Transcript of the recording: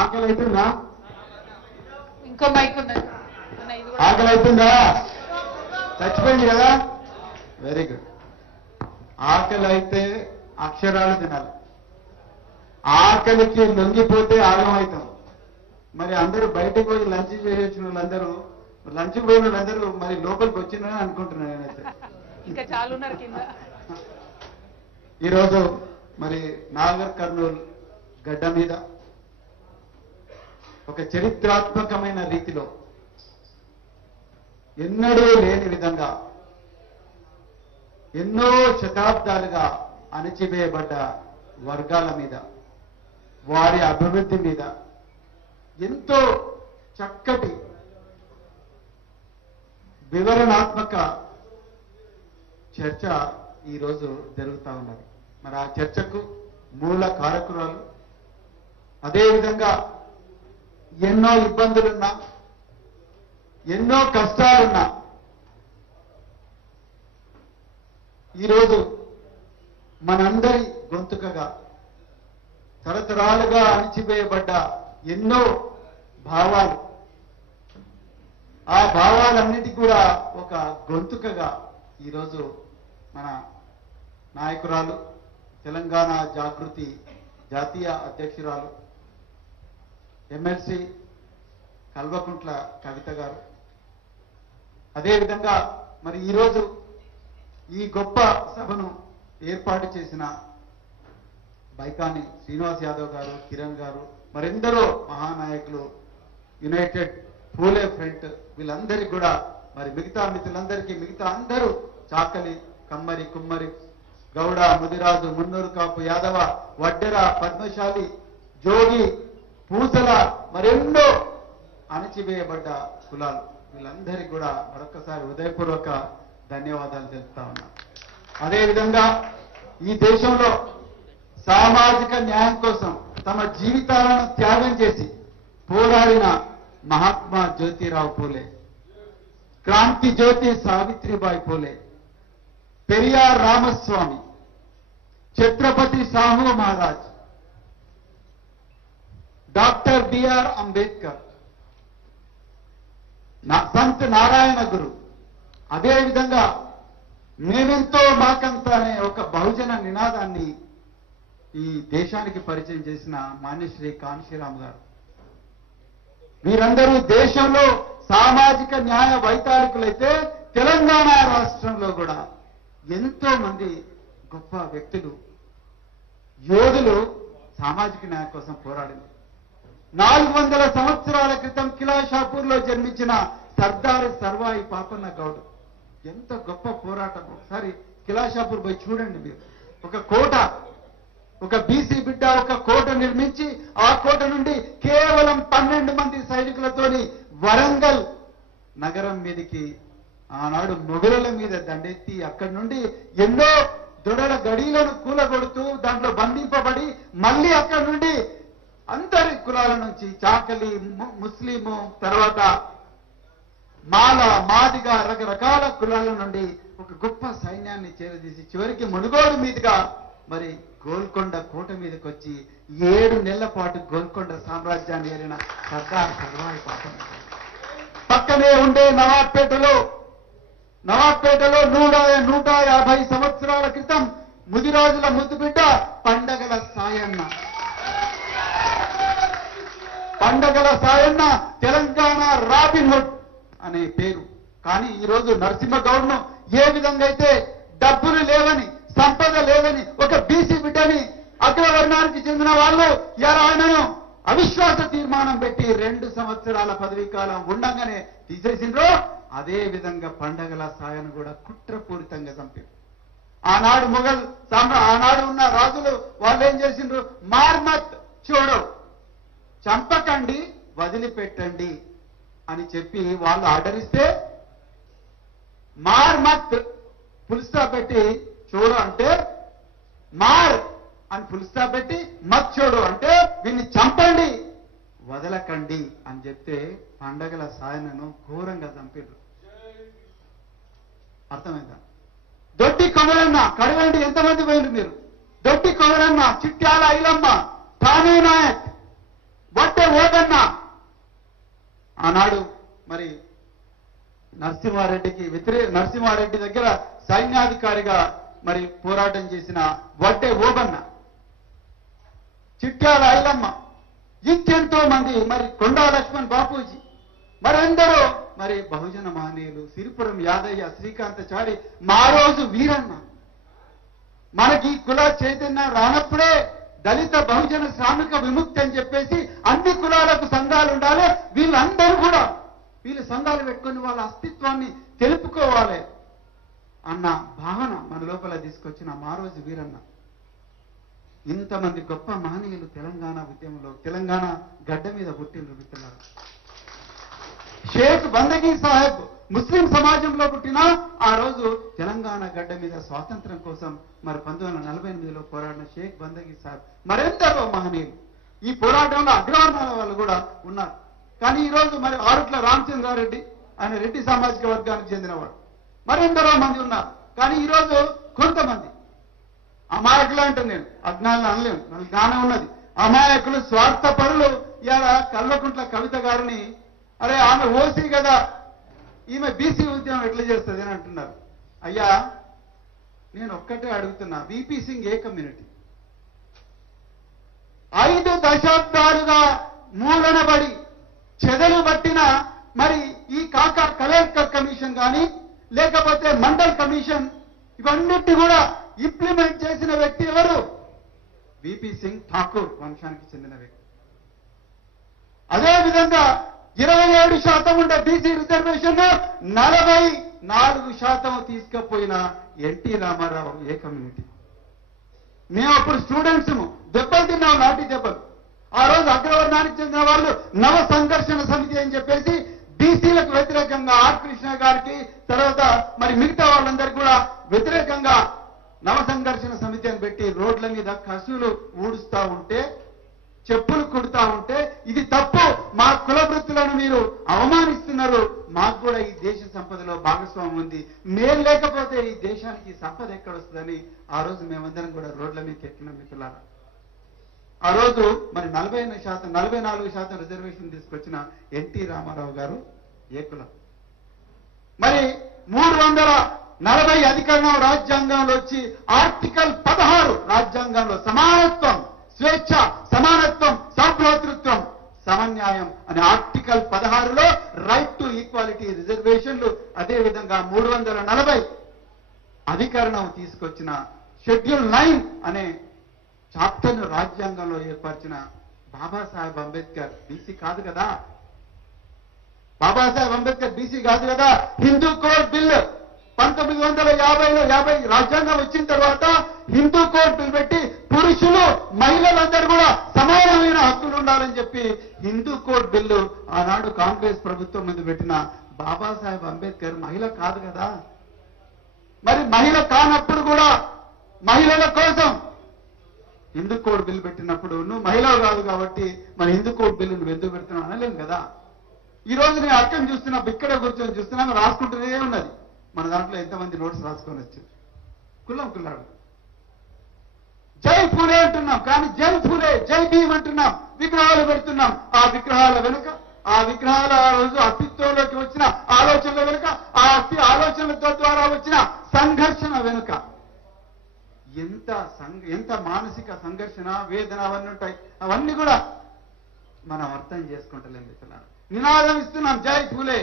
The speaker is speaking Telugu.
ఆకలి అవుతుందా? ఇంకో మైక్ ఉన్నది. ఆకలి అవుతుందా? చచ్చిపోయింది కదా, వెరీ గుడ్. ఆకలి అయితే అక్షరాలు తినాలి. ఆకలికి లొంగిపోతే ఆగమవుతాం. మరి అందరూ బయటకు పోయి లంచ్ చేసిన వాళ్ళందరూ, లంచ్ పోయిన వాళ్ళందరూ మరి లోపలికి వచ్చిందని అనుకుంటున్నాను నేనైతే. ఇంకా చాలా ఉన్నారు కింద. ఈరోజు మరి నాగర్ కర్నూలు గడ్డ మీద ఒక చరిత్రాత్మకమైన రీతిలో ఎన్నడూ లేని విధంగా ఎన్నో శతాబ్దాలుగా అణచివేయబడ్డ వర్గాల మీద, వారి అభివృద్ధి మీద ఎంతో చక్కటి వివరణాత్మక చర్చ ఈరోజు జరుగుతూ ఉన్నది. మరి ఆ చర్చకు మూల కారకురాలు, అదేవిధంగా ఎన్నో ఇబ్బందులున్నా, ఎన్నో కష్టాలున్నా ఈరోజు మనందరి గొంతుకగా తరతరాలుగా అణిచివేయబడ్డ ఎన్నో భావాలు, ఆ భావాలన్నిటి కూడా ఒక గొంతుకగా ఈరోజు మన నాయకురాలు, తెలంగాణ జాగృతి జాతీయ అధ్యక్షురాలు ఎమ్మెల్సీ కల్వకుంట్ల కవిత గారు, అదేవిధంగా మరి ఈరోజు ఈ గొప్ప సభను ఏర్పాటు చేసిన బైకాని శ్రీనివాస్ యాదవ్ గారు, కిరణ్ గారు, మరెందరో మహానాయకులు, యునైటెడ్ పూలే ఫ్రంట్, వీళ్ళందరికీ కూడా మరి మిగతా మిత్రులందరికీ, మిగతా అందరూ చాకలి, కమ్మరి, కుమ్మరి, గౌడ, ముదిరాజు, మున్నూరు కాపు, యాదవ, వడ్డెర, పద్మశాలి, జోగి, పూసల, మరెన్నో అణచివేయబడ్డ కులాలు, వీళ్ళందరికీ కూడా మరొకసారి హృదయపూర్వక ధన్యవాదాలు తెలుపుతా ఉన్నా. అదేవిధంగా ఈ దేశంలో సామాజిక న్యాయం కోసం తమ జీవితాలను త్యాగం చేసి పోరాడిన మహాత్మా జ్యోతిరావు పూలే, క్రాంతి జ్యోతి సావిత్రిబాయి పూలే, పెరియార్ రామస్వామి, ఛత్రపతి సాహు మహారాజ్, డాక్టర్ బిఆర్ అంబేద్కర్, సంత్ నారాయణ గురు, అదేవిధంగా మేమెంతో మాకంత అనే ఒక బహుజన నినాదాన్ని ఈ దేశానికి పరిచయం చేసిన మాన్యశ్రీ కాన్షీరామ్ గారు, వీరందరూ దేశంలో సామాజిక న్యాయ వైతాళికులైతే తెలంగాణ రాష్ట్రంలో కూడా ఎంతో మంది గొప్ప వ్యక్తులు, యోధులు సామాజిక న్యాయం కోసం పోరాడింది. 400 సంవత్సరాల క్రితం కిలాషాపూర్లో జన్మించిన సర్దార్ సర్వాయి పాపన్న గౌడ్, ఎంత గొప్ప పోరాటం. ఒకసారి కిలాషాపూర్ పోయి చూడండి మీరు. ఒక కోట, ఒక బీసీ బిడ్డ ఒక కోట నిర్మించి ఆ కోట నుండి కేవలం 12 మంది సైనికులతోని వరంగల్ నగరం మీదకి ఆనాడు మొగుల మీద దండెత్తి అక్కడి నుండి ఎన్నో దొడల గడీలను కూలగొడుతూ దాంట్లో బంధింపబడి మళ్ళీ అక్కడి నుండి అందరి కులాల నుంచి చాకలి, ముస్లిము, తర్వాత మాల, మాదిగ, రకరకాల కులాల నుండి ఒక గొప్ప సైన్యాన్ని చేరదీసి చివరికి మునుగోడు మీదుగా మరి గోల్కొండ కోట మీదకి వచ్చి 7 నెలల పాటు గోల్కొండ సామ్రాజ్యాన్ని ఏలిన సర్దార్ సర్వాయి పాపన్న. పక్కనే ఉండే నవాబ్పేటలో 150 సంవత్సరాల క్రితం ముదిరాజుల ముద్దుబిడ్డ పండగల సాయన్న, తెలంగాణ రాబిన్ హుడ్ అనే పేరు. కానీ ఈరోజు నరసింహగౌడ్ను ఏ విధంగా అయితే డబ్బులు లేవని, సంపద లేదని ఒక బీసీ బిడ్డని అగ్రవర్ణానికి చెందిన వాళ్ళు ఇలా ఆయనను అవిశ్వాస తీర్మానం పెట్టి 2 సంవత్సరాల పదవీ కాలం ఉండగానే తీసేసిండ్రో, అదే విధంగా పండగల సాయను కూడా కుట్రపూరితంగా చంపారు. ఆనాడు ఉన్న రాజులు వాళ్ళు ఏం చేసిండ్రు, మార్మత్ చూడవు, చంపకండి, వదిలిపెట్టండి అని చెప్పి వాళ్ళు ఆర్డర్ ఇస్తే మార్మత్ ఫుల్ స్టాప్ పెట్టి చూడు అంటే మార్ అని ఫుల్ స్టాప్ పెట్టి మత్ చూడు అంటే దీన్ని చంపండి, వదలకండి అని చెప్తే పండగల సాయనను ఘోరంగా చంపారు. అర్థమైందా? దొడ్డి కొమరన్న కడవండి, ఎంతమంది పోయిండ్రు మీరు? దొడ్డి కొమరన్న, చిట్యాల ఐలమ్మ, తానేనా నరసింహారెడ్డి దగ్గర సైన్యాధికారిగా మరి పోరాటం చేసిన వడ్డే ఓబన్న, చిట్యాల ఐలమ్మ, ఇంకెంతో మంది, మరి కొండా లక్ష్మణ్ బాపూజీ, మరెందరో మరి బహుజన మహనీయులు, సిరిపురం యాదయ్య, శ్రీకాంతచారి, మారోజు వీరన్న. మనకి కుల చైతన్యం రానప్పుడే దళిత బహుజన శ్రామిక విముక్తి అని చెప్పేసి అన్ని కులాలకు సంఘాలు ఉండాలి. వీళ్ళందరూ కూడా వీళ్ళు సంఘాలు పెట్టుకుని వాళ్ళ అస్తిత్వాన్ని తెలుపుకోవాలి అన్న భావన మన లోపల తీసుకొచ్చిన మారోజు వీరన్న. ఇంతమంది గొప్ప మహనీయులు తెలంగాణ ఉద్యమంలో, తెలంగాణ గడ్డ మీద పుట్టిన మిత్రులారా. షేక్ బందగీ సాహెబ్ ముస్లిం సమాజంలో పుట్టిన ఆ రోజు తెలంగాణ గడ్డ మీద స్వాతంత్రం కోసం మరి 1948లో పోరాడిన షేక్ బందగీ సాహెబ్, మరెందరో మహనీయులు ఈ పోరాటంలో అగ్రవర్ణాల వాళ్ళు కూడా ఉన్నారు. కానీ ఈ రోజు మరి ఆరుట్ల రామచంద్రారెడ్డి, ఆయన రెడ్డి సామాజిక వర్గానికి చెందినవాడు, మరెందరో మంది ఉన్నారు. కానీ ఈరోజు కొంతమంది అమాయకులు అంటే, నేను అజ్ఞానులు అనలేము, నాకు జ్ఞానం ఉన్నది, అమాయకులు స్వార్థపరులు ఇవాళ కల్వకుంట్ల కవిత గారిని, అరే ఆమె ఓసీ కదా, ఈమె బీసీ ఉద్యమం ఎట్లా చేస్తుంది అని అంటున్నారు. అయ్యా నేను ఒక్కటే అడుగుతున్నా, విపి సింగ్ ఏ కమ్యూనిటీ? 5 దశాబ్దాలుగా మూలనబడి చెదలు పట్టిన మరి ఈ కాకా కలెక్టర్ కమిషన్ కానీ లేకపోతే మండల్ కమిషన్, ఇవన్నిటి కూడా ఇంప్లిమెంట్ చేసిన వ్యక్తి ఎవరు? విపి సింగ్ ఠాకూర్ వంశానికి చెందిన వ్యక్తి. అదేవిధంగా 27% ఉండే బీసీ రిజర్వేషన్ 44% తీసుకుపోయిన ఎన్టీ రామారావు ఏ కమ్యూనిటీ? మేము అప్పుడు స్టూడెంట్స్ దెబ్బలు తిన్నాం, నాటి దెబ్బలు. ఆ రోజు అగ్రవర్ణానికి చెందిన వాళ్ళు నవ సంఘర్షణ సమితి అని చెప్పేసి బీసీలకు వ్యతిరేకంగా ఆర్ కృష్ణ గారికి, తర్వాత మరి మిగతా వాళ్ళందరికీ కూడా వ్యతిరేకంగా నవ సంఘర్షణ సమితి అని పెట్టి రోడ్ల మీద కసులు ఊడుస్తా ఉంటే, చెప్పులు కుడుతా ఉంటే, ఇది తప్పు, మా కుల వృత్తులను మీరు అవమానిస్తున్నారు, మాకు కూడా ఈ దేశ సంపదలో భాగస్వామ్యం ఉంది, మేము లేకపోతే ఈ దేశానికి సంపద ఎక్కడొస్తుందని ఆ రోజు మేమందరం కూడా రోడ్ల మీదకి ఎక్కిన మిత్రులారా. ఆ రోజు మరి 44% రిజర్వేషన్ తీసుకొచ్చిన ఎన్టీ రామారావు గారు ఏ కులం? మరి 340 అధికరణం రాజ్యాంగంలో వచ్చి ఆర్టికల్ 16 రాజ్యాంగంలో సమానత్వం, స్వేచ్ఛ, సమానత్వం, సౌభ్రాతృత్వం, సమన్యాయం అనే ఆర్టికల్ 16లో రైట్ టు ఈక్వాలిటీ, రిజర్వేషన్లు, అదేవిధంగా 340 అధికరణం తీసుకొచ్చిన షెడ్యూల్ 9 అనే చాప్టర్ను రాజ్యాంగంలో ఏర్పరిచిన బాబాసాహెబ్ అంబేద్కర్ బీసీ కాదు కదా? బాబాసాహెబ్ అంబేద్కర్ బీసీ కాదు కదా? హిందూ కోడ్ బిల్ 1950 రాజ్యాంగం వచ్చిన తర్వాత హిందూ కోడ్ బిల్ పెట్టి పురుషులు మహిళలందరూ కూడా సమానమైన హక్కులు ఉండాలని చెప్పి హిందూ కోడ్ బిల్లు ఆనాడు కాంగ్రెస్ ప్రభుత్వం ముందు పెట్టిన బాబాసాహెబ్ అంబేద్కర్ మహిళ కాదు కదా? మరి మహిళ కానప్పుడు కూడా మహిళల కోసం హిందూ కోడ్ బిల్లు పెట్టినప్పుడు నువ్వు మహిళ కాదు కాబట్టి మరి హిందూ కోడ్ బిల్లు నువ్వు ఎందుకు పెడుతున్నావు అనలేం కదా? ఈ రోజు నేను అర్థం చూస్తున్నా, ఇక్కడ కూర్చొని చూస్తున్నా, రాసుకుంటూనే ఉన్నది. మన దాంట్లో ఎంతమంది నోట్స్ రాసుకొని వచ్చారు, కుల్లం కుల్లాడు. జై పూలే అంటున్నాం, కానీ జై పూలే, జై భీమ్ అంటున్నాం, విగ్రహాలు పెడుతున్నాం. ఆ విగ్రహాల వెనుక, ఆ విగ్రహాల ఆ రోజు అస్తిత్వంలోకి వచ్చిన ఆలోచనల వెనుక, ఆ ఆలోచనల ద్వారా వచ్చిన సంఘర్షణ వెనుక ఎంత మానసిక సంఘర్షణ, వేదన అవన్నీ ఉంటాయి. అవన్నీ కూడా మనం అర్థం చేసుకుంటలేం. నినాదం ఇస్తున్నాం, జై పూలే,